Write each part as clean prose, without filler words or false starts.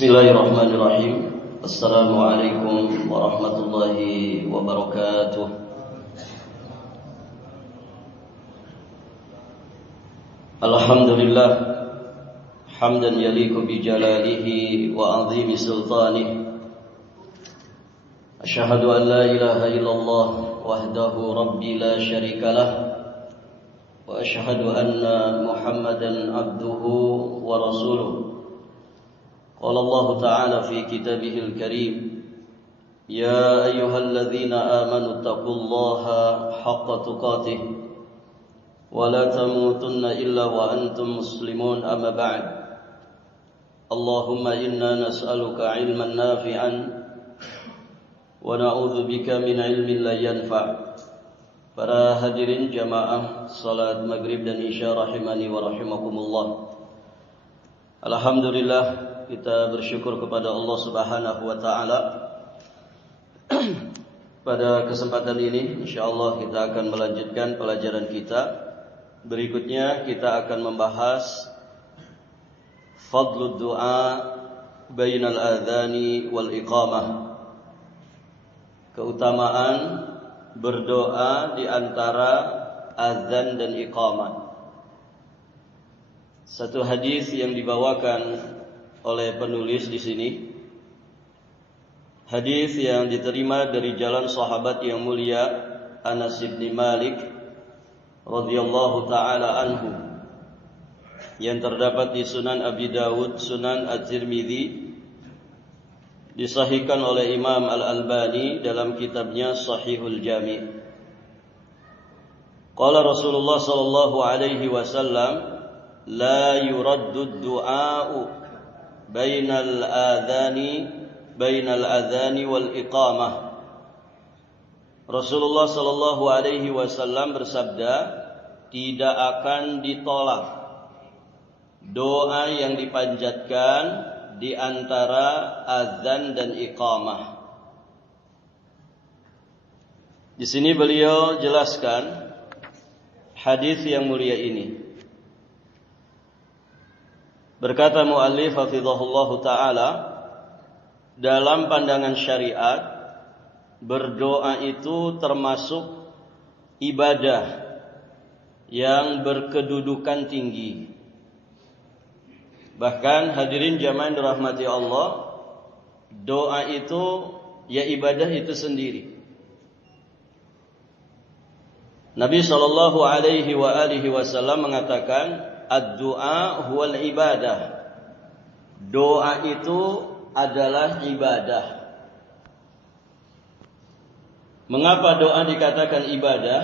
Bismillahirrahmanirrahim. Assalamualaikum warahmatullahi wabarakatuh. Alhamdulillah hamdan yaliqu bi jalalihi wa 'azimi sultanihi. Asyhadu an la ilaha illallah wahdahu rabbi la syarika lah wa asyhadu anna Muhammadan abduhu wa rasuluh. قال الله تعالى في كتابه الكريم يا أيها الذين آمنوا اتقوا الله حق تقاته ولا تموتن إلا وأنتم مسلمون أما بعد اللهم إنا نسألك علما نافعا ونعوذ بك من علم لا ينفع. Para hadirin jamaah salat maghrib dan isya rahimani wa rahimakumullah. Alhamdulillah, kita bersyukur kepada Allah Subhanahu wa taala. Pada kesempatan ini insyaallah kita akan melanjutkan pelajaran kita. Berikutnya kita akan membahas fadlud du'a bainal adhani wal iqamah. Keutamaan berdoa di antara azan dan iqamah. Satu hadis yang dibawakan oleh penulis di sini, hadis yang diterima dari jalan sahabat yang mulia Anas bin Malik radhiyallahu taala anhu, yang terdapat di Sunan Abi Dawud, Sunan At-Tirmidzi, disahihkan oleh Imam Al-Albani dalam kitabnya Shahihul Jami'. Qala Rasulullah sallallahu alaihi wasallam, la yuraddu du'a'u bainal adhani wal iqamah. Rasulullah sallallahu alaihi wasallam bersabda, tidak akan ditolak doa yang dipanjatkan di antara azan dan iqamah. Di sini beliau jelaskan hadis yang mulia ini. Berkata muallif hafizahullahu taala, dalam pandangan syariat berdoa itu termasuk ibadah yang berkedudukan tinggi. Bahkan hadirin jamaah yang dirahmati Allah, doa itu ya ibadah itu sendiri. Nabi sallallahu alaihi wasallam mengatakan, ad-du'a huwal ibadah. Doa itu adalah ibadah. Mengapa doa dikatakan ibadah?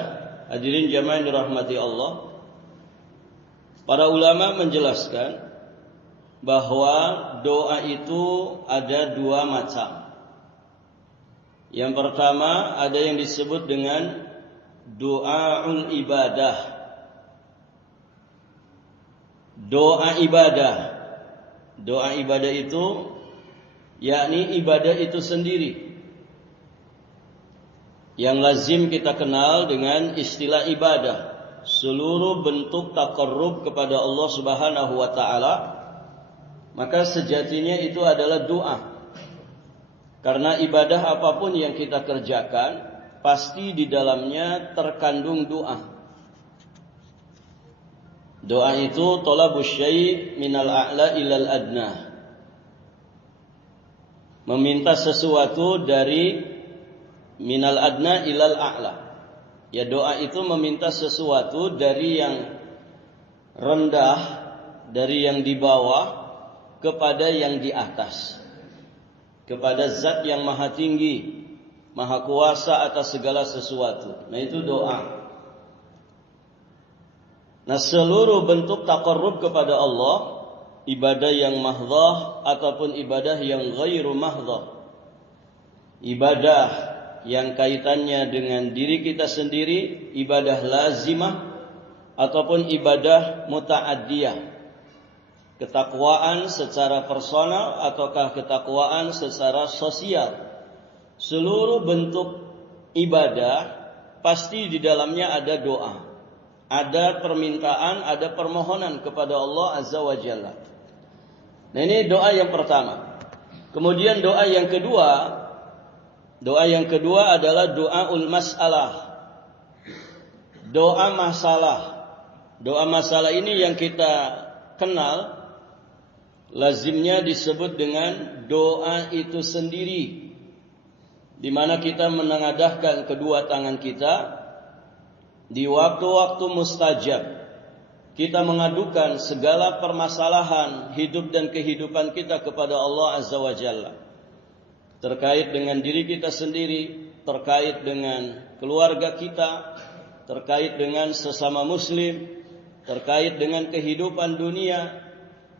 Hadirin jamaah yang dirahmati Allah, para ulama menjelaskan bahwa doa itu ada dua macam. Yang pertama ada yang disebut dengan doaul ibadah. Doa ibadah. Doa ibadah itu yakni ibadah itu sendiri, yang lazim kita kenal dengan istilah ibadah. Seluruh bentuk taqarrub kepada Allah Subhanahu wa taala, maka sejatinya itu adalah doa. Karena ibadah apapun yang kita kerjakan pasti di dalamnya terkandung doa. Doa itu talabus syai' minal a'la ilal adna. Meminta sesuatu dari minal adna ilal a'la. Ya, doa itu meminta sesuatu dari yang rendah, dari yang di bawah kepada yang di atas. Kepada zat yang maha tinggi, maha kuasa atas segala sesuatu. Nah, itu doa. Nah, seluruh bentuk taqarrub kepada Allah, ibadah yang mahdhah ataupun ibadah yang ghairu mahdhah, ibadah yang kaitannya dengan diri kita sendiri, ibadah lazimah ataupun ibadah muta'addiyah, ketakwaan secara personal ataukah ketakwaan secara sosial. Seluruh bentuk ibadah pasti di dalamnya ada doa. Ada permintaan, ada permohonan kepada Allah Azza wa Jalla. Nah, ini doa yang pertama. Kemudian doa yang kedua adalah doaul masalah. Doa masalah. Doa masalah ini yang kita kenal lazimnya disebut dengan doa itu sendiri, di mana kita menengadahkan kedua tangan kita di waktu-waktu mustajab. Kita mengadukan segala permasalahan hidup dan kehidupan kita kepada Allah Azza wa Jalla. Terkait dengan diri kita sendiri, terkait dengan keluarga kita, terkait dengan sesama muslim, terkait dengan kehidupan dunia,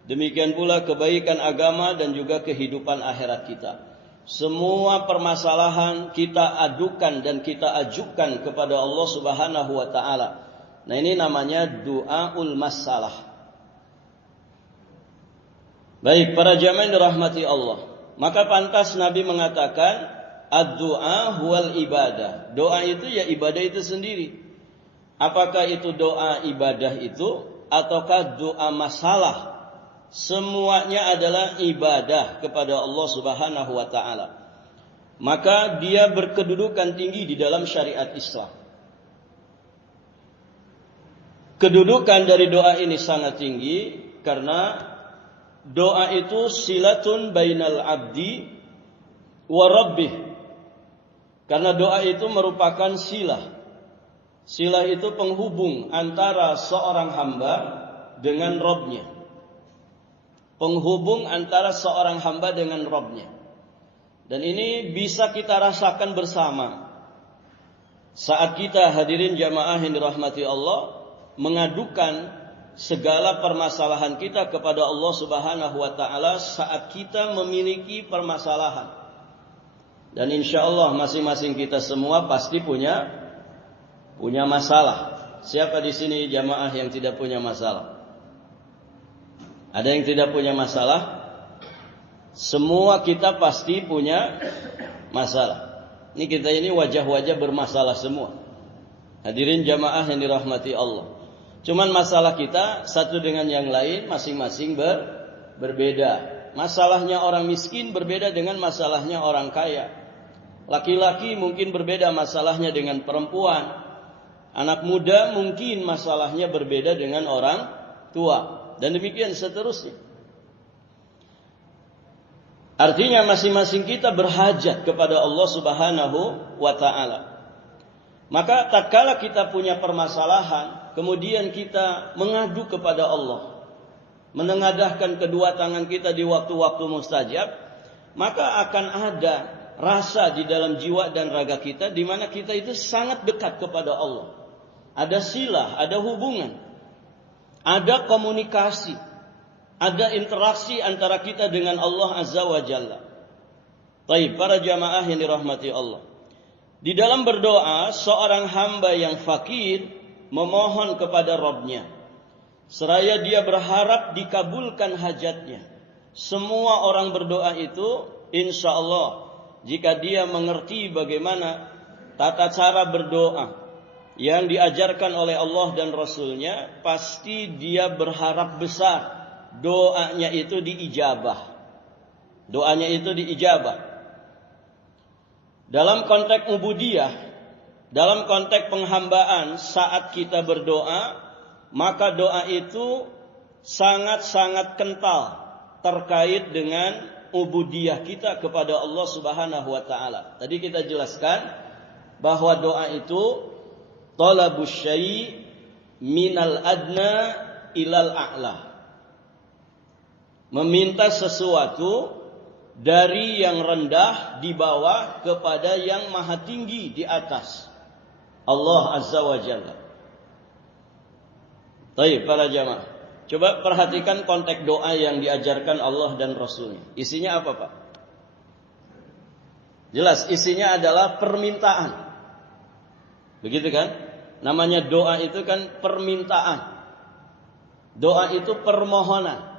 demikian pula kebaikan agama dan juga kehidupan akhirat kita. Semua permasalahan kita adukan dan kita ajukan kepada Allah Subhanahu wa taala. Nah, ini namanya doaul masalah. Baik, para jamaah yang dirahmati Allah, maka pantas Nabi mengatakan ad-du'a huwal ibadah. Doa itu ya ibadah itu sendiri. Apakah itu doa ibadah itu ataukah doa masalah? Semuanya adalah ibadah kepada Allah Subhanahu wa taala. Maka dia berkedudukan tinggi di dalam syariat Islam. Kedudukan dari doa ini sangat tinggi karena doa itu silatun bainal abdi wa rabbih. Karena doa itu merupakan silah. Silah itu penghubung antara seorang hamba dengan Rabb-nya. Penghubung antara seorang hamba dengan Rabb-nya. Dan ini bisa kita rasakan bersama saat kita hadirin jamaah yang dirahmati Allah mengadukan segala permasalahan kita kepada Allah Subhanahu wa taala saat kita memiliki permasalahan. Dan insyaallah masing-masing kita semua pasti punya masalah. Siapa di sini jamaah yang tidak punya masalah? Ada yang tidak punya masalah? Semua kita pasti punya masalah. Ini kita ini wajah-wajah bermasalah semua. Hadirin jamaah yang dirahmati Allah. Cuman masalah kita satu dengan yang lain masing-masing berbeda. Masalahnya orang miskin berbeda dengan masalahnya orang kaya. Laki-laki mungkin berbeda masalahnya dengan perempuan. Anak muda mungkin masalahnya berbeda dengan orang tua. Dan demikian seterusnya. Artinya masing-masing kita berhajat kepada Allah Subhanahu wa ta'ala. Maka tatkala kita punya permasalahan, kemudian kita mengadu kepada Allah, menengadahkan kedua tangan kita di waktu-waktu mustajab, maka akan ada rasa di dalam jiwa dan raga kita di mana kita itu sangat dekat kepada Allah. Ada silah, ada hubungan, ada komunikasi, ada interaksi antara kita dengan Allah Azza wa Jalla. Baik, para jamaah yang dirahmati Allah. Di dalam berdoa, seorang hamba yang fakir memohon kepada Rabb-nya. Seraya dia berharap dikabulkan hajatnya. Semua orang berdoa itu, insya Allah, jika dia mengerti bagaimana tata cara berdoa yang diajarkan oleh Allah dan Rasul-Nya, pasti dia berharap besar doanya itu diijabah. Doanya itu diijabah. Dalam konteks ubudiyah, dalam konteks penghambaan, saat kita berdoa, maka doa itu sangat-sangat kental terkait dengan ubudiyah kita kepada Allah Subhanahu wa taala. Tadi kita jelaskan bahwa doa itu talabus syai' minal adna ilal a'la. Meminta sesuatu dari yang rendah di bawah kepada yang maha tinggi di atas, Allah Azza wa Jalla. Baik, para jamaah, coba perhatikan konteks doa yang diajarkan Allah dan Rasulnya. Isinya apa, Pak? Jelas, isinya adalah permintaan. Begitu kan? Namanya doa itu kan permintaan. Doa itu permohonan.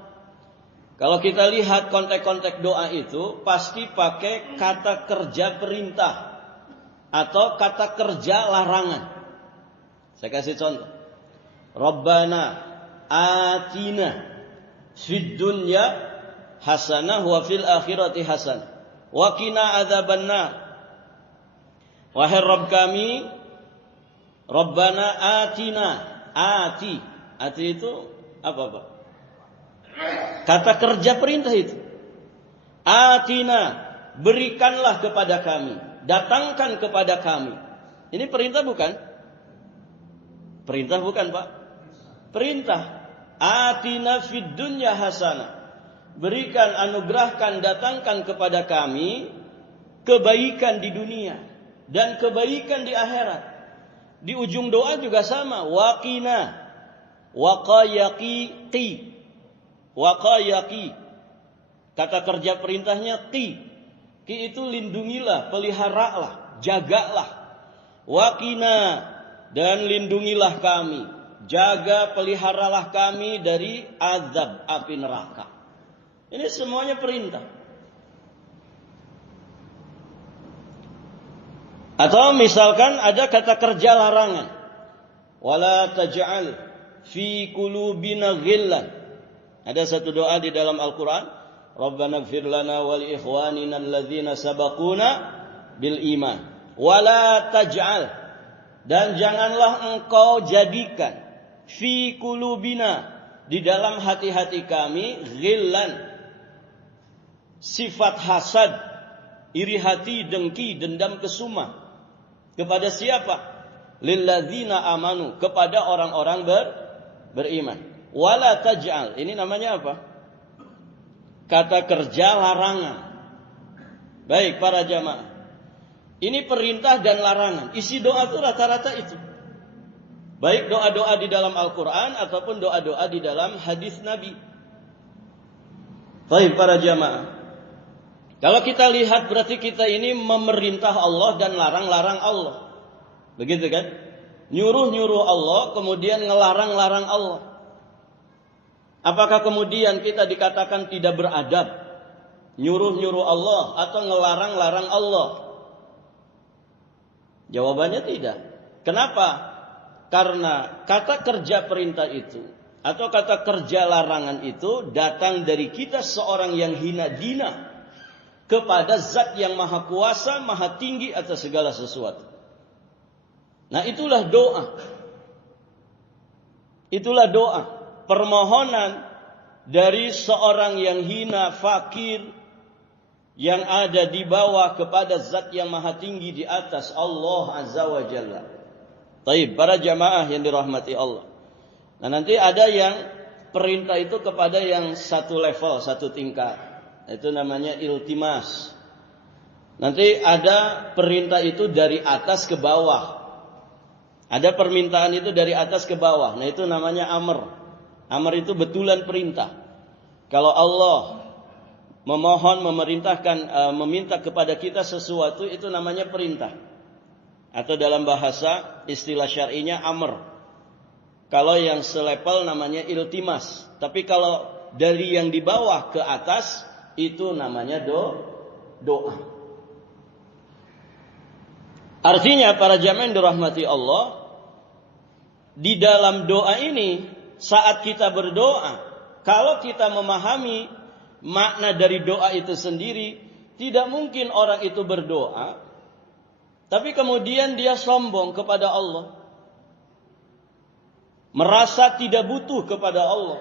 Kalau kita lihat konteks-konteks doa itu pasti pakai kata kerja perintah atau kata kerja larangan. Saya kasih contoh. Rabbana atina fid dunya hasanah wa fil akhirati hasanah wa qina adzabannar. Wahai Rabb kami, Rabbana atina. Ati itu apa, Pak? Kata kerja perintah itu. Atina, berikanlah kepada kami, datangkan kepada kami. Ini perintah bukan? Perintah bukan, Pak? Perintah. Atina fid dunya hasanah. Berikan, anugerahkan, datangkan kepada kami kebaikan di dunia dan kebaikan di akhirat. Di ujung doa juga sama. Waqina, waqayaqi, qi. Waqayaqi. Kata kerja perintahnya qi. Qi itu lindungilah, peliharalah, jagalah. Waqina, dan lindungilah kami. Jaga, peliharalah kami dari azab api neraka. Ini semuanya perintah. Atau misalkan ada kata kerja larangan. Wala taj'al fi qulubina ghillan. Ada satu doa di dalam Al-Quran. Rabbana ighfir lana wa li ikhwanina alladhina sabaquna bil iman. Wala taj'al, dan janganlah engkau jadikan fi qulubina, di dalam hati-hati kami, ghillan, sifat hasad, iri hati, dengki, dendam, kesuma. Kepada siapa? Lilladzina amanu, kepada orang-orang beriman. Wala taj'al, ini namanya apa? Kata kerja larangan. Baik para jamaah, ini perintah dan larangan. Isi doa itu rata-rata itu. Baik doa-doa di dalam Al-Quran ataupun doa-doa di dalam hadis Nabi. Baik para jamaah, kalau kita lihat berarti kita ini memerintah Allah dan larang-larang Allah. Begitu kan? Nyuruh-nyuruh Allah, kemudian ngelarang-larang Allah. Apakah kemudian kita dikatakan tidak beradab? Nyuruh-nyuruh Allah atau ngelarang-larang Allah? Jawabannya tidak. Kenapa? Karena kata kerja perintah itu atau kata kerja larangan itu datang dari kita seorang yang hina dina kepada zat yang maha kuasa, maha tinggi atas segala sesuatu. Nah, itulah doa. Itulah doa. Permohonan dari seorang yang hina, fakir, yang ada di bawah kepada zat yang maha tinggi di atas, Allah Azza wa Jalla. Taib, para jamaah yang dirahmati Allah. Nah, nanti ada yang perintah itu kepada yang satu level, satu tingkat. Itu namanya iltimas. Nanti ada perintah itu dari atas ke bawah. Ada permintaan itu dari atas ke bawah. Nah, itu namanya amr. Amr itu betulan perintah. Kalau Allah memohon, memerintahkan, meminta kepada kita sesuatu, itu namanya perintah. Atau dalam bahasa istilah syar'inya amr. Kalau yang selepel namanya iltimas. Tapi kalau dari yang di bawah ke atas, itu namanya doa. Artinya para jamaah yang dirahmati Allah, di dalam doa ini saat kita berdoa, kalau kita memahami makna dari doa itu sendiri, tidak mungkin orang itu berdoa tapi kemudian dia sombong kepada Allah, merasa tidak butuh kepada Allah.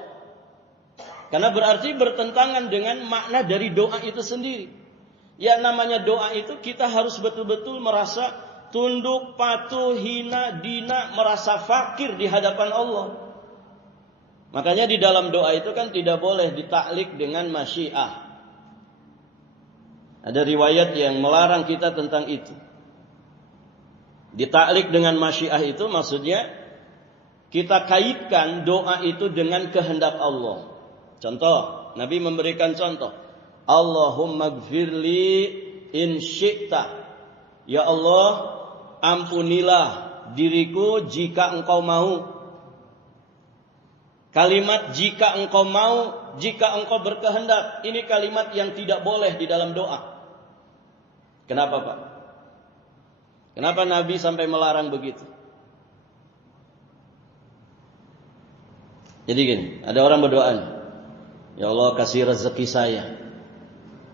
Karena berarti bertentangan dengan makna dari doa itu sendiri. Ya, namanya doa itu kita harus betul-betul merasa tunduk, patuh, hina, dina, merasa fakir di hadapan Allah. Makanya di dalam doa itu kan tidak boleh ditaklik dengan masyiah. Ada riwayat yang melarang kita tentang itu. Ditaklik dengan masyiah itu maksudnya kita kaitkan doa itu dengan kehendak Allah. Contoh, Nabi memberikan contoh. Allahumma gfirli in syi'ta. Ya Allah, ampunilah diriku jika engkau mau. Kalimat jika engkau mau, jika engkau berkehendak, ini kalimat yang tidak boleh di dalam doa. Kenapa, Pak? Kenapa Nabi sampai melarang begitu? Jadi gini, ada orang berdoa nih. Ya Allah kasih rezeki saya.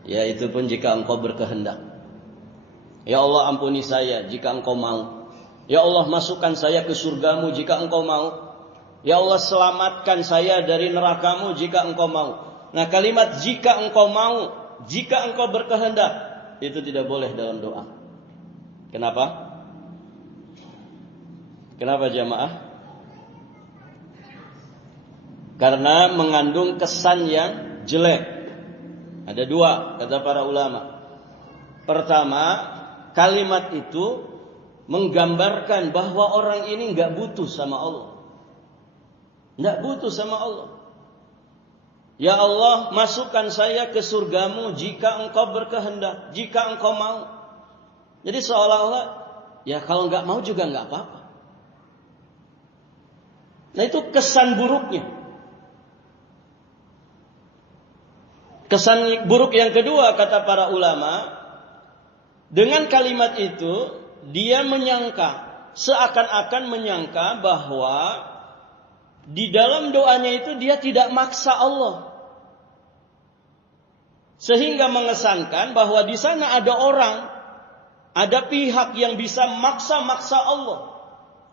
Ya itu pun jika engkau berkehendak. Ya Allah ampuni saya jika engkau mau. Ya Allah masukkan saya ke surgamu jika engkau mau. Ya Allah selamatkan saya dari nerakamu jika engkau mau. Nah kalimat jika engkau mau, jika engkau berkehendak, itu tidak boleh dalam doa. Kenapa? Kenapa jamaah? Karena mengandung kesan yang jelek. Ada dua kata para ulama. Pertama, kalimat itu menggambarkan bahwa orang ini nggak butuh sama Allah. Nggak butuh sama Allah. Ya Allah, masukkan saya ke surgamu jika engkau berkehendak, jika engkau mau. Jadi seolah-olah, ya kalau nggak mau juga nggak apa-apa. Nah itu kesan buruknya. Kesan buruk yang kedua kata para ulama, dengan kalimat itu dia menyangka, seakan-akan menyangka bahwa di dalam doanya itu dia tidak maksa Allah. Sehingga mengesankan bahwa di sana ada orang, ada pihak yang bisa maksa-maksa Allah.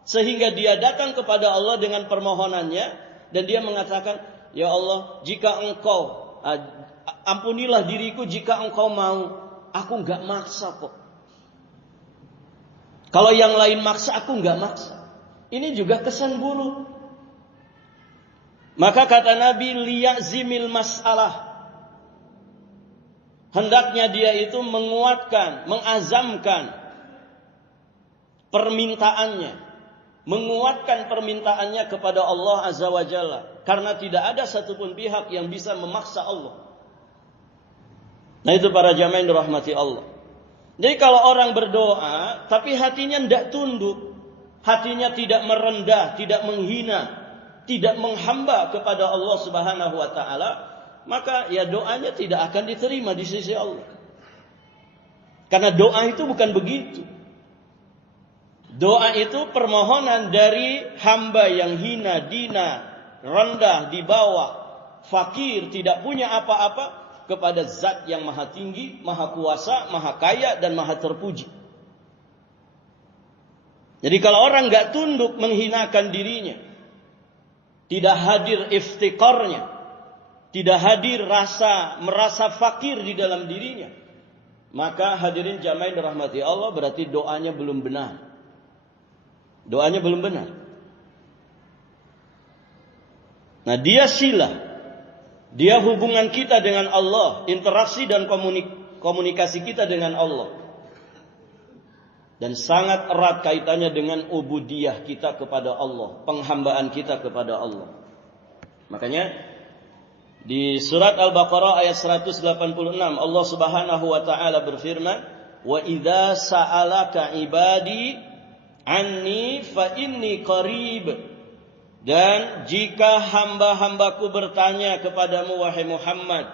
Sehingga dia datang kepada Allah dengan permohonannya dan dia mengatakan, ya Allah, jika engkau ampunilah diriku jika engkau mau. Aku enggak maksa kok. Kalau yang lain maksa, aku enggak maksa. Ini juga kesan buruk. Maka kata Nabi, liyazimil mas'alah. Hendaknya dia itu menguatkan, mengazamkan permintaannya. Menguatkan permintaannya kepada Allah Azza wa Jalla. Karena tidak ada satupun pihak yang bisa memaksa Allah. Nah itu para jamaah yang dirahmati Allah. Jadi kalau orang berdoa tapi hatinya tidak tunduk, hatinya tidak merendah, tidak menghina, tidak menghamba kepada Allah Subhanahu wa taala, maka ya doanya tidak akan diterima di sisi Allah. Karena doa itu bukan begitu. Doa itu permohonan dari hamba yang hina, dina, rendah, di bawah, fakir, tidak punya apa-apa, kepada zat yang maha tinggi, maha kuasa, maha kaya, dan maha terpuji. Jadi kalau orang gak tunduk menghinakan dirinya, tidak hadir iftiqarnya, tidak hadir merasa fakir di dalam dirinya, maka hadirin jamaah yang dirahmati Allah, berarti doanya belum benar. Doanya belum benar. Nah dia sila. Dia hubungan kita dengan Allah, interaksi dan komunikasi kita dengan Allah. Dan sangat erat kaitannya dengan ubudiyah kita kepada Allah, penghambaan kita kepada Allah. Makanya di surat Al-Baqarah ayat 186 Allah Subhanahu wa taala berfirman, "Wa idza sa'alaka ibadi anni fa inni qarib." Dan jika hamba-hambaku bertanya kepadamu wahai Muhammad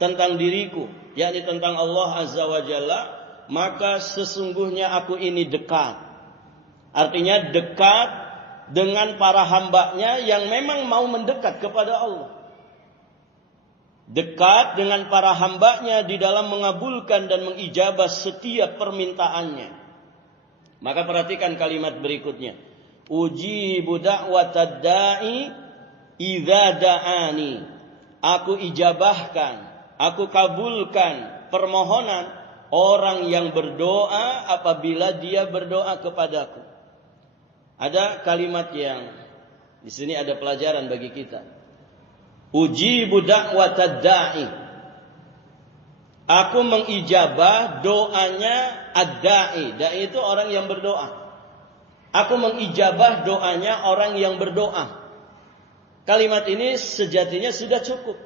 tentang diriku, yakni tentang Allah Azza wa Jalla, maka sesungguhnya aku ini dekat. Artinya dekat dengan para hambanya yang memang mau mendekat kepada Allah. Dekat dengan para hambanya di dalam mengabulkan dan mengijabah setiap permintaannya. Maka perhatikan kalimat berikutnya. Ujibu da'watad da'i idza da'ani. Aku ijabahkan, aku kabulkan permohonan orang yang berdoa apabila dia berdoa kepadaku. Ada kalimat yang di sini ada pelajaran bagi kita. Ujibu da'watad da'i. Aku mengijabah doanya ad-da'i. Da'i itu orang yang berdoa. Aku mengijabah doanya orang yang berdoa. Kalimat ini sejatinya sudah cukup.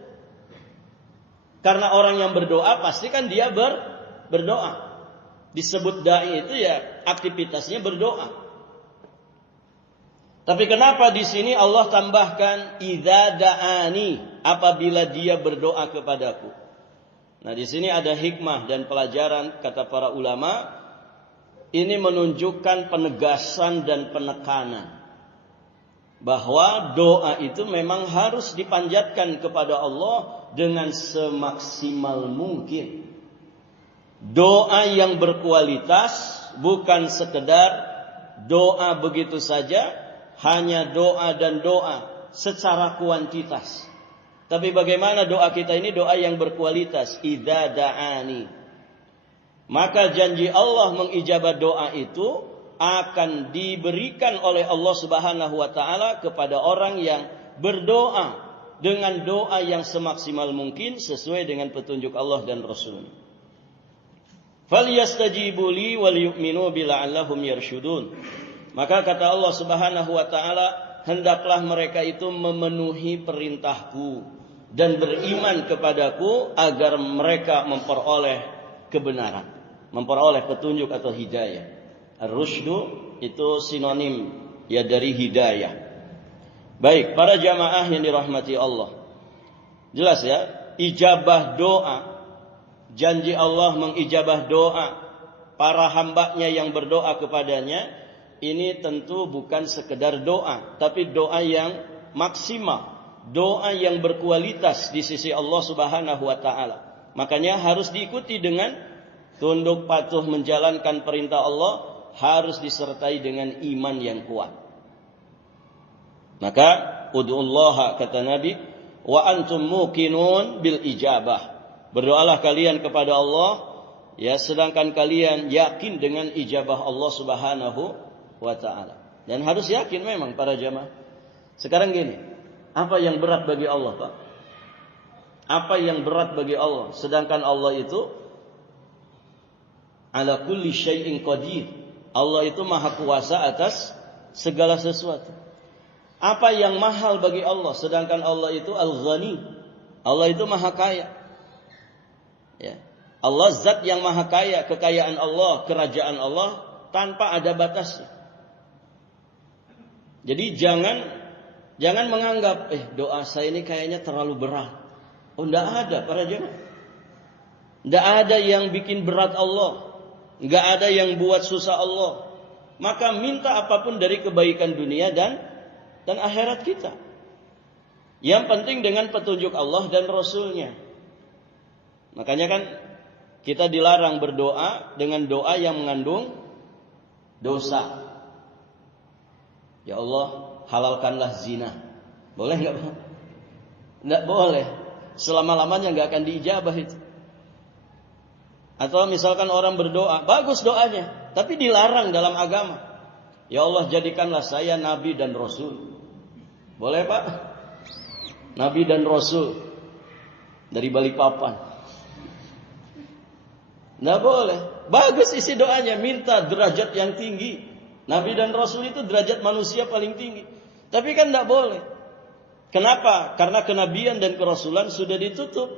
Karena orang yang berdoa pasti kan dia berdoa. Disebut da'i itu ya aktivitasnya berdoa. Tapi kenapa di sini Allah tambahkan idza da'ani, apabila dia berdoa kepadaku. Nah di sini ada hikmah dan pelajaran kata para ulama. Ini menunjukkan penegasan dan penekanan bahwa doa itu memang harus dipanjatkan kepada Allah dengan semaksimal mungkin. Doa yang berkualitas, bukan sekedar doa begitu saja, hanya doa dan doa secara kuantitas. Tapi bagaimana doa kita ini doa yang berkualitas? Idza da'ani. Maka janji Allah mengijabah doa itu akan diberikan oleh Allah Subhanahu wa taala kepada orang yang berdoa dengan doa yang semaksimal mungkin sesuai dengan petunjuk Allah dan Rasul. Falyastajibu li wal yu'minu bi la'allahum yarshudun. Maka kata Allah Subhanahu wa taala, hendaklah mereka itu memenuhi perintahku dan beriman kepadaku agar mereka memperoleh kebenaran, memperoleh petunjuk atau hidayah. Ar-rusydu itu sinonim ya dari hidayah. Baik, para jamaah yang dirahmati Allah. Jelas ya, ijabah doa, janji Allah mengijabah doa para hambanya yang berdoa kepadanya, ini tentu bukan sekedar doa, tapi doa yang maksimal, doa yang berkualitas di sisi Allah Subhanahu wa taala. Makanya harus diikuti dengan tunduk patuh menjalankan perintah Allah, harus disertai dengan iman yang kuat. Maka ud'ullaha kata Nabi, wa antum muqinun bil ijabah. Berdoalah kalian kepada Allah ya sedangkan kalian yakin dengan ijabah Allah Subhanahu wa taala. Dan harus yakin memang para jamaah. Sekarang gini, apa yang berat bagi Allah, Pak? Apa yang berat bagi Allah sedangkan Allah itu ala kulli syai'in qadir. Allah itu maha kuasa atas segala sesuatu. Apa yang mahal bagi Allah sedangkan Allah itu al-ghani. Allah itu maha kaya. Ya. Allah zat yang maha kaya, kekayaan Allah, kerajaan Allah tanpa ada batasnya. Jadi jangan menganggap doa saya ini kayaknya terlalu berat. Oh, enggak ada para jemaah. Enggak ada yang bikin berat Allah. Enggak ada yang buat susah Allah. Maka minta apapun dari kebaikan dunia dan akhirat kita. Yang penting dengan petunjuk Allah dan Rasulnya. Makanya kan kita dilarang berdoa dengan doa yang mengandung dosa. Ya Allah, halalkanlah zina. Boleh enggak? Enggak boleh. Selama-lamanya enggak akan diijabah itu. Atau misalkan orang berdoa, bagus doanya, tapi dilarang dalam agama. Ya Allah, jadikanlah saya nabi dan rasul. Boleh, Pak? Nabi dan rasul dari Balikpapan. Nggak boleh. Bagus isi doanya, minta derajat yang tinggi. Nabi dan rasul itu derajat manusia paling tinggi. Tapi kan nggak boleh. Kenapa? Karena kenabian dan kerasulan sudah ditutup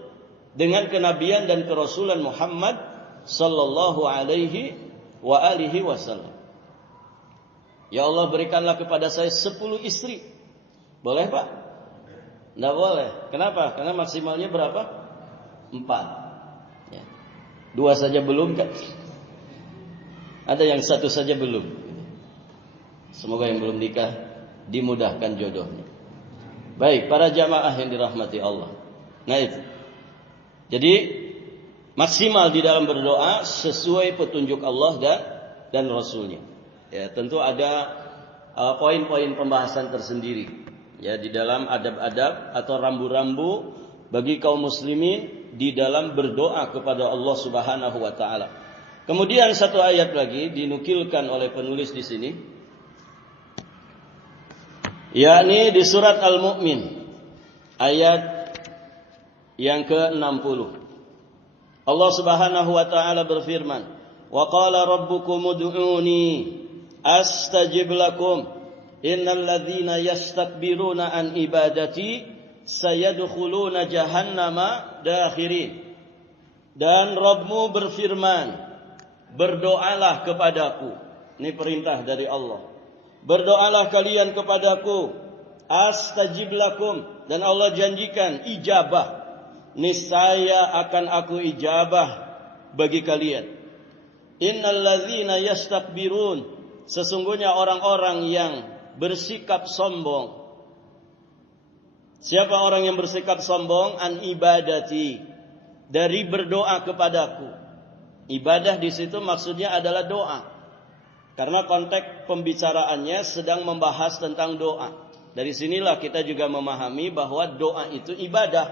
dengan kenabian dan kerasulan Muhammad sallallahu alaihi wa alihi wasallam. Ya Allah, berikanlah kepada saya 10 istri. Boleh, Pak? Tidak boleh. Kenapa? Karena maksimalnya berapa? 4 ya. 2 saja belum kan? Ada yang 1 saja belum. Semoga yang belum nikah dimudahkan jodohnya. Baik, para jamaah yang dirahmati Allah. Nah itu. Jadi maksimal di dalam berdoa sesuai petunjuk Allah dan Rasulnya. Ya, tentu ada poin-poin pembahasan tersendiri. Ya, di dalam adab-adab atau rambu-rambu bagi kaum muslimin di dalam berdoa kepada Allah Subhanahu wa taala. Kemudian satu ayat lagi dinukilkan oleh penulis di sini. Yakni di surat Al-Mu'min ayat yang ke-60. Allah Subhanahu wa taala berfirman, "Wa qala rabbukum ud'uni astajib lakum innal ladzina yastakbiruna an ibadati sayadkhuluna jahannama dakhirin." Dan Rabbmu berfirman, berdoalah kepadaku. Ini perintah dari Allah. Berdoalah kalian kepadaku, astajib lakum, dan Allah janjikan ijabah. Niscaya akan aku ijabah bagi kalian. Innal ladzina yastakbirun, sesungguhnya orang-orang yang bersikap sombong. Siapa orang yang bersikap sombong? An ibadati, dari berdoa kepadaku. Ibadah di situ maksudnya adalah doa. Karena konteks pembicaraannya sedang membahas tentang doa. Dari sinilah kita juga memahami bahwa doa itu ibadah.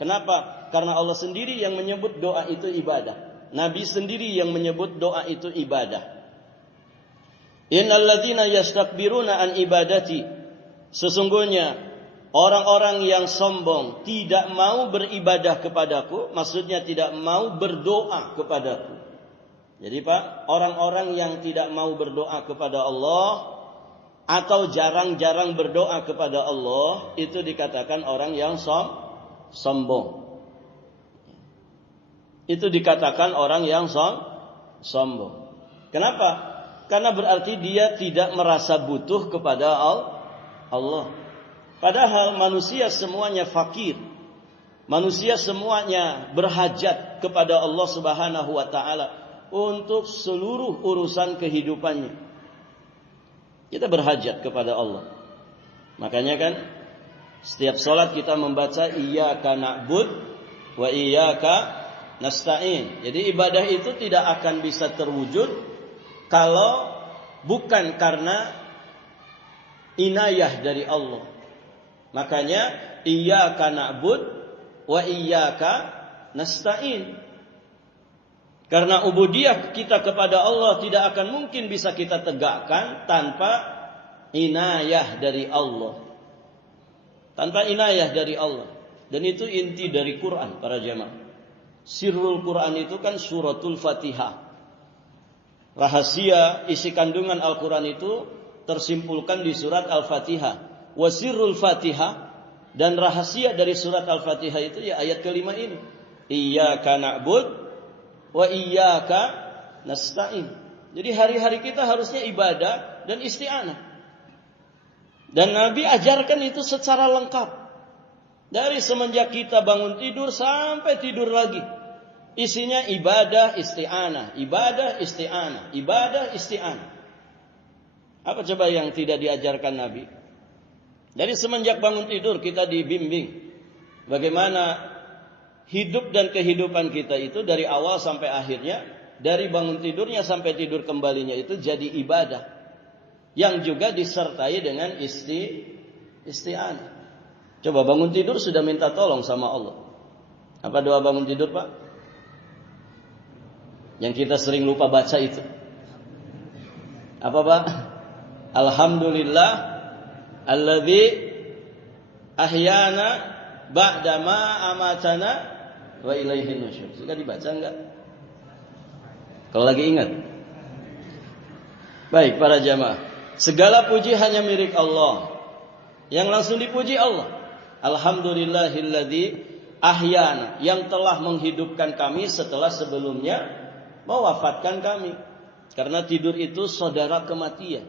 Kenapa? Karena Allah sendiri yang menyebut doa itu ibadah. Nabi sendiri yang menyebut doa itu ibadah. Innal ladzina yastakbiruna an ibadati. Sesungguhnya orang-orang yang sombong tidak mau beribadah kepadaku, maksudnya tidak mau berdoa kepadaku. Jadi Pak, orang-orang yang tidak mau berdoa kepada Allah atau jarang-jarang berdoa kepada Allah, itu dikatakan orang yang sombong. Itu dikatakan orang yang sombong. Kenapa? Karena berarti dia tidak merasa butuh kepada Allah. Padahal manusia semuanya fakir. Manusia semuanya berhajat kepada Allah Subhanahu wa taala untuk seluruh urusan kehidupannya. Kita berhajat kepada Allah. Makanya kan setiap salat kita membaca iyyaka na'bud wa iyyaka nasta'in. Jadi ibadah itu tidak akan bisa terwujud kalau bukan karena inayah dari Allah. Makanya iyyaka na'bud wa iyyaka nasta'in. Karena ubudiyah kita kepada Allah tidak akan mungkin bisa kita tegakkan tanpa inayah dari Allah. Tanpa inayah dari Allah. Dan itu inti dari Quran para jemaah. Sirrul Quran itu kan suratul Fatihah. Rahasia isi kandungan Al-Quran itu tersimpulkan di surat Al-Fatihah. Wa sirrul Fatihah, dan rahasia dari surat Al-Fatihah itu ya ayat kelima ini. Iyyaka na'bud wa iyyaka nasta'in. Jadi hari-hari kita harusnya ibadah dan isti'anah. Dan Nabi ajarkan itu secara lengkap. Dari semenjak kita bangun tidur sampai tidur lagi. Isinya ibadah isti'anah, ibadah isti'anah, ibadah isti'anah. Apa coba yang tidak diajarkan Nabi? Dari semenjak bangun tidur kita dibimbing bagaimana hidup dan kehidupan kita itu dari awal sampai akhirnya, dari bangun tidurnya sampai tidur kembalinya itu jadi ibadah yang juga disertai dengan isti'anah. Coba bangun tidur sudah minta tolong sama Allah. Apa doa bangun tidur Pak? Yang kita sering lupa baca itu. Apa Pak? Alhamdulillah alladzi ahyana ba'da ma amatana wa ilaihin nusyur. Sudah dibaca enggak? Kalau lagi ingat. Baik para jamaah, segala puji hanya milik Allah. Yang langsung dipuji Allah. Alhamdulillahilladzi ahyana, yang telah menghidupkan kami setelah sebelumnya mewafatkan kami. Karena tidur itu saudara kematian.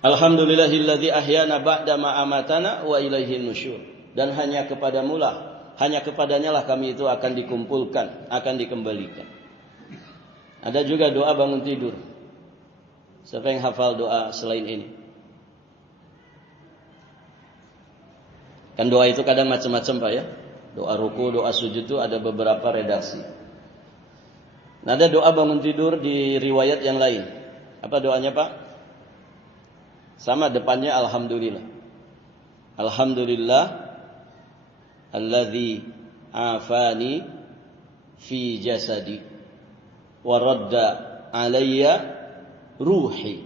Alhamdulillahilladzi ahyana ba'da ma amatana wa ilaihin nusyur. Dan hanya kepadanya lah kami itu akan dikumpulkan, akan dikembalikan. Ada juga doa bangun tidur. Siapa yang hafal doa selain ini? Kan doa itu kadang macam-macam Pak ya. Doa ruku, doa sujud itu ada beberapa redaksi. Nah, ada doa bangun tidur di riwayat yang lain. Apa doanya Pak? Sama depannya alhamdulillah. Alhamdulillah alladzi afani fi jasadi wa radda alayya ruhi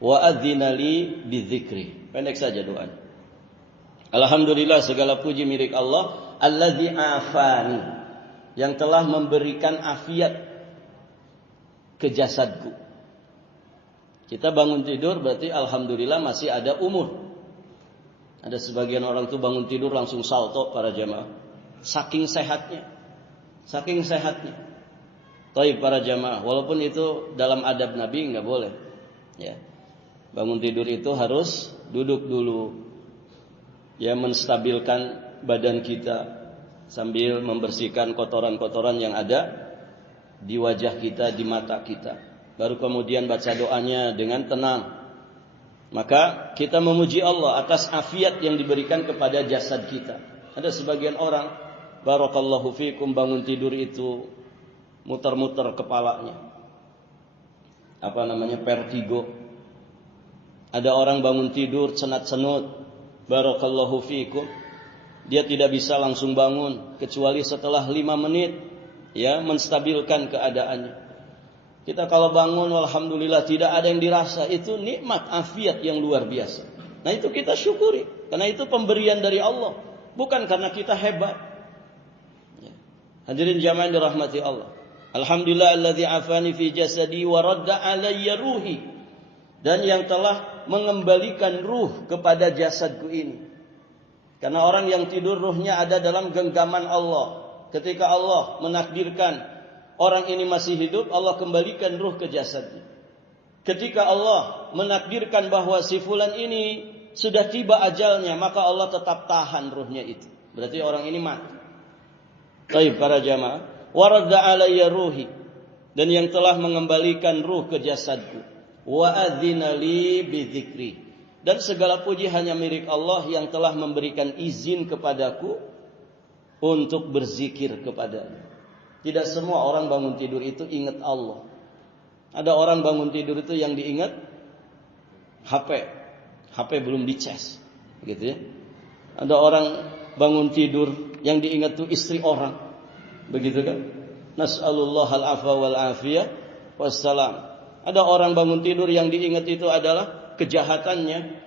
wa adzina li bidzikri. Pendek saja doanya. Alhamdulillah segala puji milik Allah alladzi afani, yang telah memberikan afiat ke jasadku. Kita bangun tidur berarti alhamdulillah masih ada umur. Ada sebagian orang tuh bangun tidur langsung salto para jamaah. Saking sehatnya. Saking sehatnya. Taib para jamaah, walaupun itu dalam adab Nabi enggak boleh. Ya. Bangun tidur itu harus duduk dulu. Ya, menstabilkan badan kita sambil membersihkan kotoran-kotoran yang ada di wajah kita, di mata kita. baru kemudian baca doanya dengan tenang. Maka kita memuji Allah atas afiat yang diberikan kepada jasad kita. Ada sebagian orang, barakallahu fikum, bangun tidur itu muter-muter kepalanya. Vertigo. Ada orang bangun tidur cenat-cenut, barakallahu fikum. Dia tidak bisa langsung bangun kecuali setelah 5 menit ya menstabilkan keadaannya. Kita kalau bangun alhamdulillah tidak ada yang dirasa, itu nikmat afiat yang luar biasa. Nah itu kita syukuri, karena itu pemberian dari Allah, bukan karena kita hebat. Ya. Hadirin jamaah dirahmati Allah. Alhamdulillah alladzi afani fi jasadi wa radda alayya ruhi. Dan yang telah mengembalikan ruh kepada jasadku ini. Karena orang yang tidur ruhnya ada dalam genggaman Allah. Ketika Allah menakdirkan orang ini masih hidup, Allah kembalikan ruh ke jasadnya. Ketika Allah menakdirkan bahwa si fulan ini sudah tiba ajalnya, maka Allah tetap tahan ruhnya itu. Berarti orang ini mati. Baik para jamaah, waradda alayya ruhi, dan yang telah mengembalikan ruh ke jasadku. Wa adzina li bidzikri, dan segala puji hanya milik Allah yang telah memberikan izin kepadaku untuk berzikir kepadanya. Tidak semua orang bangun tidur itu ingat Allah. Ada orang bangun tidur itu yang diingat HP belum dicas, gitu ya. Ada orang bangun tidur yang diingat tuh istri orang, begitu kan? Nas'alullah al-afwa wal afiyah wassalam. Ada orang bangun tidur yang diingat itu adalah kejahatannya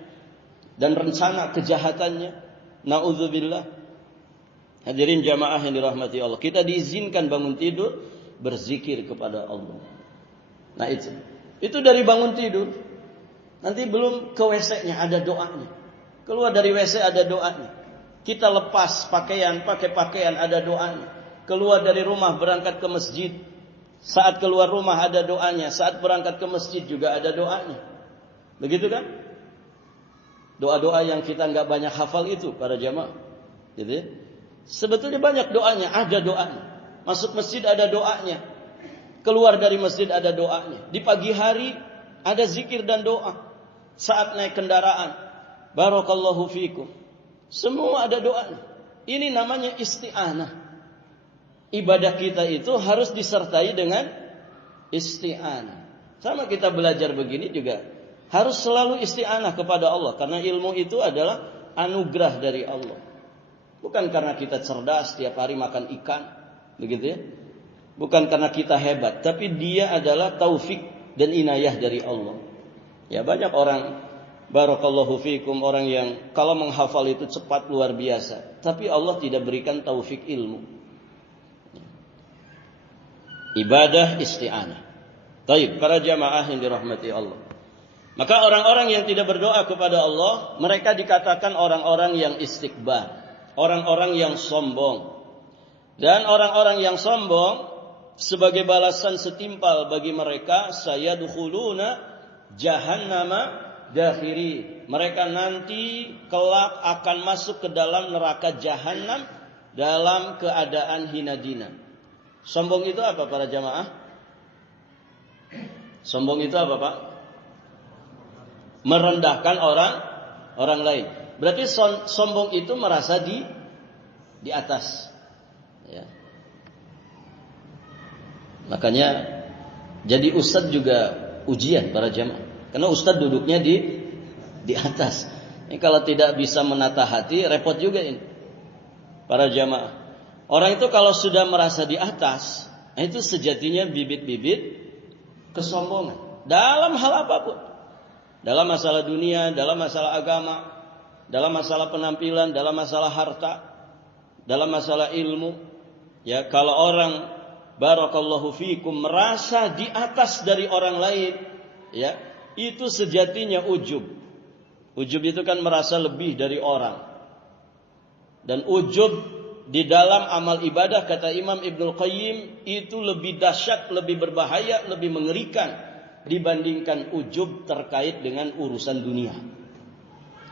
dan rencana kejahatannya. Na'udzubillah. Hadirin jamaah yang dirahmati Allah, kita diizinkan bangun tidur berzikir kepada Allah. Nah itu dari bangun tidur. Nanti belum ke WC-nya ada doanya. Keluar dari WC ada doanya. Kita lepas pakaian, pakai pakaian ada doanya. Keluar dari rumah berangkat ke masjid, saat keluar rumah ada doanya. Saat berangkat ke masjid juga ada doanya. Begitu kan? Doa-doa yang kita nggak banyak hafal itu para jamaah, gitu ya. Sebetulnya banyak doanya, ada doanya. Masuk masjid ada doanya. Keluar dari masjid ada doanya. Di pagi hari ada zikir dan doa. Saat naik kendaraan, barakallahu fikum. Semua ada doanya. Ini namanya isti'anah. Ibadah kita itu harus disertai dengan isti'anah. Sama kita belajar begini juga harus selalu isti'anah kepada Allah, karena ilmu itu adalah anugerah dari Allah. Bukan karena kita cerdas tiap hari makan ikan, begitu ya. Bukan karena kita hebat, tapi dia adalah taufik dan inayah dari Allah. Ya banyak orang, barakallahu fikum, orang yang kalau menghafal itu cepat luar biasa, tapi Allah tidak berikan taufik ilmu. Ibadah isti'anah. Baik, para jamaah yang dirahmati Allah. Maka orang-orang yang tidak berdoa kepada Allah, mereka dikatakan orang-orang yang istikbar. Orang-orang yang sombong. Dan orang-orang yang sombong, sebagai balasan setimpal bagi mereka, sayadkhuluna jahannama dakhiri. Mereka nanti kelak akan masuk ke dalam neraka jahanam dalam keadaan hina dina. Sombong itu apa para jamaah? Sombong itu apa Pak? Merendahkan orang lain. Berarti sombong itu merasa di atas. Ya. Makanya jadi ustadz juga ujian para jamaah. Karena ustadz duduknya di atas. Ini kalau tidak bisa menata hati, repot juga ini. Para jamaah. Orang itu kalau sudah merasa di atas, itu sejatinya bibit-bibit kesombongan. Dalam hal apapun. Dalam masalah dunia, dalam masalah agama, dalam masalah penampilan, dalam masalah harta, dalam masalah ilmu. Ya, kalau orang barakallahu fikum merasa di atas dari orang lain, ya, itu sejatinya ujub. Ujub itu kan merasa lebih dari orang. Dan ujub di dalam amal ibadah, kata Imam Ibnul Qayyim, itu lebih dahsyat, lebih berbahaya, lebih mengerikan dibandingkan ujub terkait dengan urusan dunia.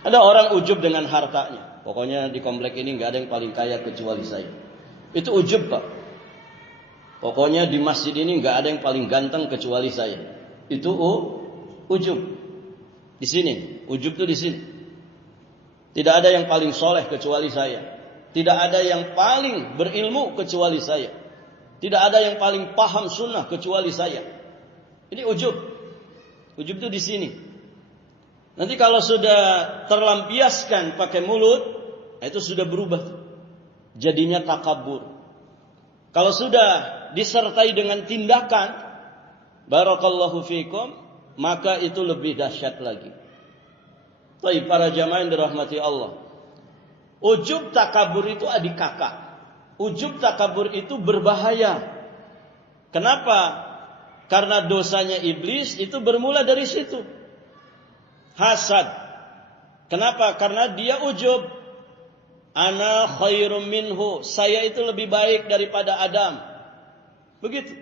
Ada orang ujub dengan hartanya. Pokoknya di komplek ini nggak ada yang paling kaya kecuali saya. Itu ujub Pak. Pokoknya di masjid ini nggak ada yang paling ganteng kecuali saya. Itu ujub. Di sini, ujub itu di sini. Tidak ada yang paling soleh kecuali saya. Tidak ada yang paling berilmu kecuali saya. Tidak ada yang paling paham sunnah kecuali saya. Ini ujub. Ujub itu di sini. Nanti kalau sudah terlampiaskan pakai mulut, itu sudah berubah. Jadinya takabur. Kalau sudah disertai dengan tindakan, barakallahu fikum, maka itu lebih dahsyat lagi. Baik, para jamaah yang dirahmati Allah. Ujub takabur itu adik kakak. Ujub takabur itu berbahaya. Kenapa? Karena dosanya iblis itu bermula dari situ. Hasad. Kenapa? Karena dia ujub. Ana khairum minhu. Saya itu lebih baik daripada Adam. Begitu.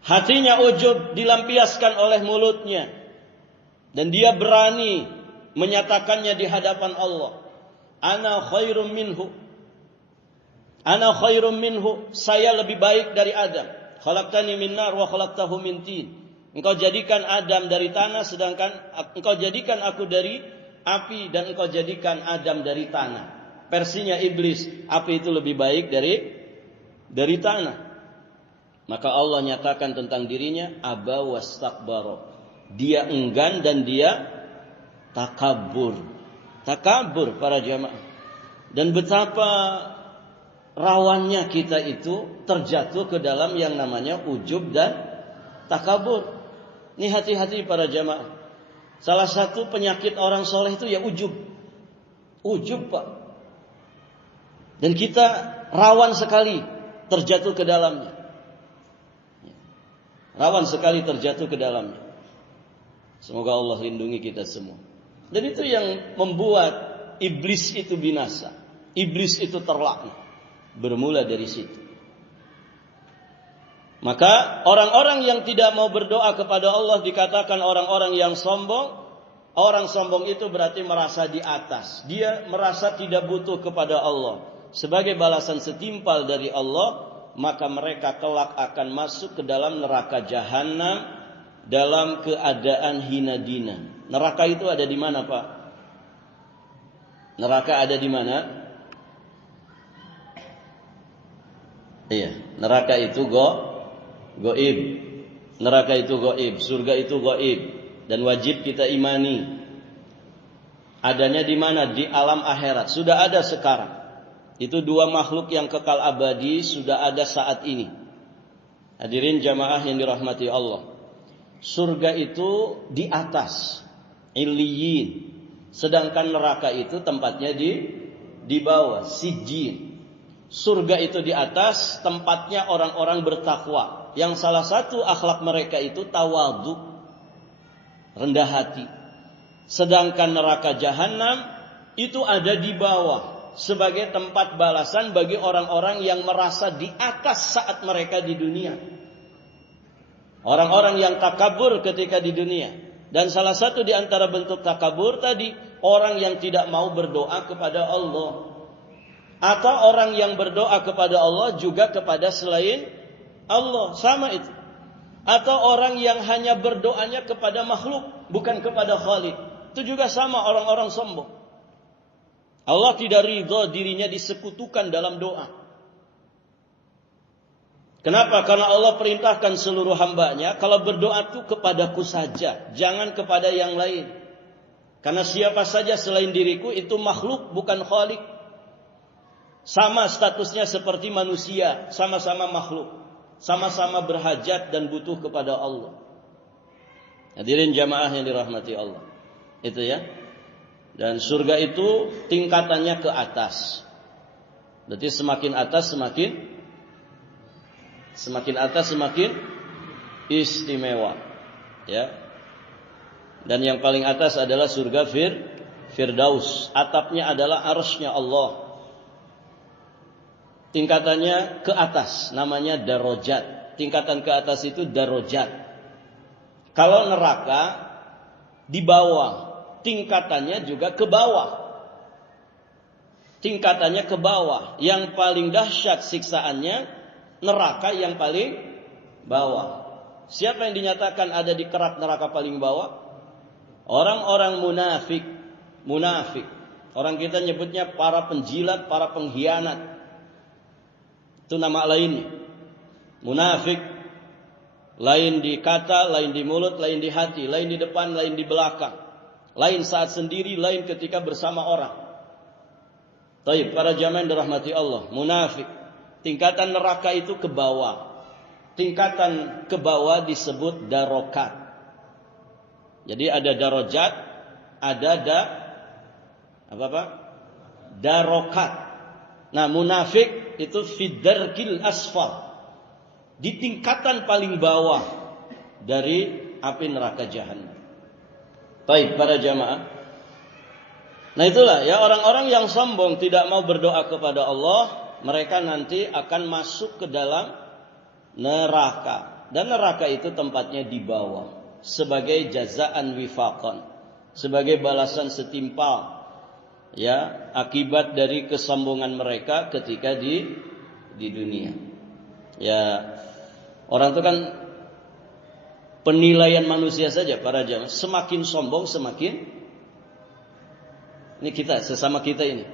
Hatinya ujub dilampiaskan oleh mulutnya. Dan dia berani menyatakannya di hadapan Allah. Ana khairum minhu. Ana khairum minhu. Saya lebih baik dari Adam. Khalaqtani min nar wa khalaqtahu min tin. Engkau jadikan Adam dari tanah, sedangkan engkau jadikan aku dari api, dan engkau jadikan Adam dari tanah. Versinya iblis, api itu lebih baik dari tanah. Maka Allah nyatakan tentang dirinya, aba wastakbara. Dia enggan dan dia takabur. Takabur para jamaah. Dan betapa rawannya kita itu terjatuh ke dalam yang namanya ujub dan takabur. Ini hati-hati para jamaah. Salah satu penyakit orang soleh itu ya ujub. Ujub, Pak. Dan kita rawan sekali terjatuh ke dalamnya. Rawan sekali terjatuh ke dalamnya. Semoga Allah lindungi kita semua. Dan itu yang membuat iblis itu binasa. Iblis itu terlaknat. Bermula dari situ. Maka orang-orang yang tidak mau berdoa kepada Allah dikatakan orang-orang yang sombong. Orang sombong itu berarti merasa di atas. Dia merasa tidak butuh kepada Allah. Sebagai balasan setimpal dari Allah, maka mereka kelak akan masuk ke dalam neraka jahanam dalam keadaan hina dina. Neraka itu ada di mana, Pak? Neraka ada di mana? Iya, neraka itu goib. Neraka itu goib, surga itu goib, dan wajib kita imani. Adanya di mana? Di alam akhirat. Sudah ada sekarang. Itu dua makhluk yang kekal abadi sudah ada saat ini. Hadirin jamaah yang dirahmati Allah. Surga itu di atas, Illiyin. Sedangkan neraka itu tempatnya di bawah, Sijjin. Surga itu di atas, tempatnya orang-orang bertakwa. Yang salah satu akhlak mereka itu tawadhu, rendah hati. Sedangkan neraka jahanam itu ada di bawah, sebagai tempat balasan bagi orang-orang yang merasa di atas saat mereka di dunia. Orang-orang yang takabur ketika di dunia. Dan salah satu di antara bentuk takabur tadi, orang yang tidak mau berdoa kepada Allah. Atau orang yang berdoa kepada Allah juga kepada selain Allah. Sama itu. Atau orang yang hanya berdoanya kepada makhluk, bukan kepada Khalik. Itu juga sama orang-orang sombong. Allah tidak ridha dirinya disekutukan dalam doa. Kenapa? Karena Allah perintahkan seluruh hambanya, kalau berdoa itu kepadaku saja, jangan kepada yang lain. Karena siapa saja selain diriku itu makhluk, bukan Khalik. Sama statusnya seperti manusia, sama-sama makhluk. Sama-sama berhajat dan butuh kepada Allah. Hadirin jamaah yang dirahmati Allah. Itu ya. Dan surga itu tingkatannya ke atas. Berarti semakin atas semakin istimewa. Ya. Dan yang paling atas adalah surga Firdaus. Atapnya adalah arsy-Nya Allah. Tingkatannya ke atas, namanya darajat. Tingkatan ke atas itu darajat. Kalau neraka di bawah, tingkatannya juga ke bawah. Tingkatannya ke bawah. Yang paling dahsyat siksaannya neraka yang paling bawah. Siapa yang dinyatakan ada di kerak neraka paling bawah? Orang-orang munafik. Munafik. Orang kita nyebutnya para penjilat, para pengkhianat. Itu nama lainnya. Munafik. Lain di kata, lain di mulut, lain di hati, lain di depan, lain di belakang. Lain saat sendiri, lain ketika bersama orang. Taib, para jamaah yang dirahmati Allah. Munafik. Tingkatan neraka itu ke bawah. Tingkatan ke bawah disebut darokat. Jadi ada darajat, ada darokat. Nah, munafik itu fidarkil asfal, di tingkatan paling bawah dari api neraka jahanam. Baik para jamaah. Nah itulah ya, orang-orang yang sombong tidak mau berdoa kepada Allah, mereka nanti akan masuk ke dalam neraka. Dan neraka itu tempatnya di bawah, sebagai jazaan wifaqan, sebagai balasan setimpal ya, akibat dari kesombongan mereka ketika di dunia. Ya, orang itu kan penilaian manusia saja para jamaah, semakin sombong semakin, ini kita sesama kita ini.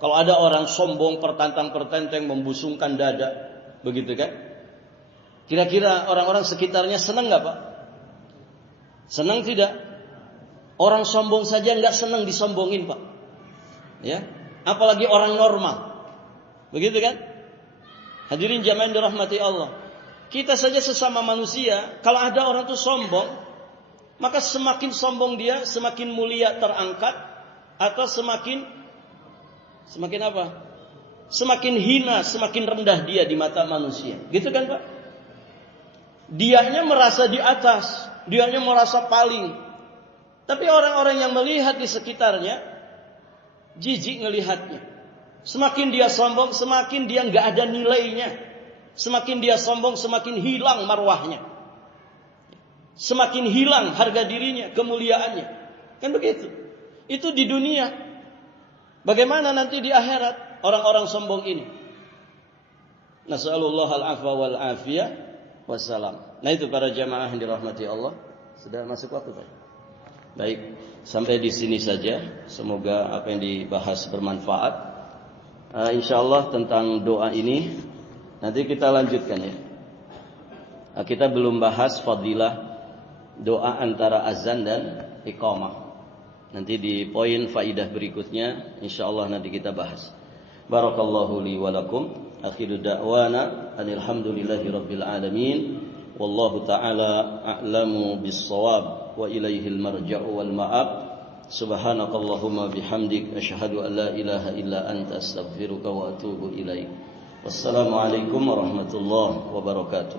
Kalau ada orang sombong, pertantang-pertenteng, membusungkan dada, begitu kan? Kira-kira orang-orang sekitarnya senang nggak Pak? Senang tidak? Orang sombong saja nggak senang disombongin Pak. Ya, apalagi orang normal, begitu kan? Hadirin jamaah yang dirahmati Allah. Kita saja sesama manusia, kalau ada orang itu sombong, maka semakin sombong dia, semakin mulia terangkat, atau semakin apa? Semakin hina, semakin rendah dia di mata manusia. Gitu kan Pak? Dianya merasa di atas, dianya merasa paling. Tapi orang-orang yang melihat di sekitarnya jijik ngelihatnya. Semakin dia sombong, semakin dia nggak ada nilainya. Semakin dia sombong, semakin hilang marwahnya. Semakin hilang harga dirinya, kemuliaannya. Kan begitu. Itu di dunia. Bagaimana nanti di akhirat orang-orang sombong ini? Nas'alullah al-afwa wal afiyah wassalam. Nah itu para jamaah yang dirahmati Allah. Sudah masuk waktu Pak? Baik, sampai di sini saja. Semoga apa yang dibahas bermanfaat. Insyaallah tentang doa ini nanti kita lanjutkan ya. Kita belum bahas fadilah doa antara azan dan iqamah. Nanti di poin faidah berikutnya insyaallah nanti kita bahas. Barakallahu li wa lakum. Akhiru da'wana alhamdulillahi rabbil alamin. Wallahu ta'ala a'lamu bis-shawab wa ilaihil marja'u wal ma'ab. Subhanakallahumma bihamdik asyhadu an la ilaha illa anta astaghfiruka wa atubu ilaik. Wassalamualaikum warahmatullahi wabarakatuh.